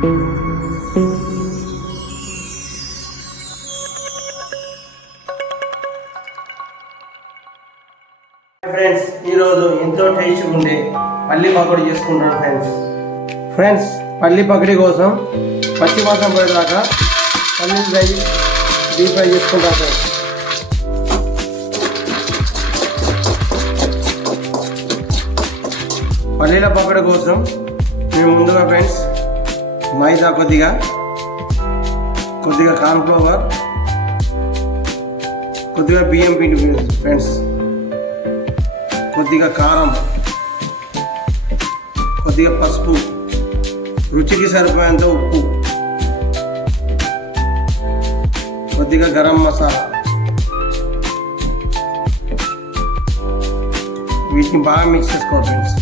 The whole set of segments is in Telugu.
ఫ్రెండ్స్, ఈరోజు ఎంతో టేస్ట్గా ఉండే పల్లి పకోడీ చేసుకుంటాను ఫ్రెండ్స్. పల్లి పకోడీ కోసం పచ్చి వాసన పోయేదాకా పల్లీలు డీప్ ఫ్రై చేసుకుంటాను ఫ్రెండ్స్. పల్లీల పకోడీ కోసం మేము ముందుగా ఫ్రెండ్స్ మైదా కొద్దిగా కార్న్ఫ్లవర్, కొద్దిగా బియ్యం పిండి ఫ్రెండ్స్, కొద్దిగా కారం, కొద్దిగా పసుపు, రుచికి సరిపోయేంత ఉప్పు, కొద్దిగా గరం మసాలా, వీటిని బాగా మిక్స్ చేసుకోవాలి ఫ్రెండ్స్.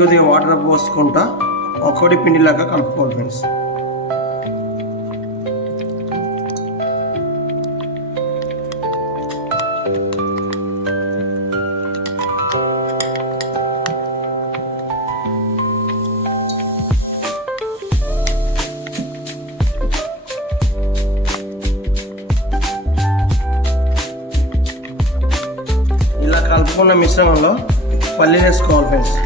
కొద్దిగా వాటర్ పోసుకుంటా ఒక్కటి పిండిలాగా కలుపుకోవాలి ఫ్రెండ్స్. ఇలా కలుపుకున్న మిశ్రమంలో పల్లీలు వేసుకోవాలి ఫ్రెండ్స్.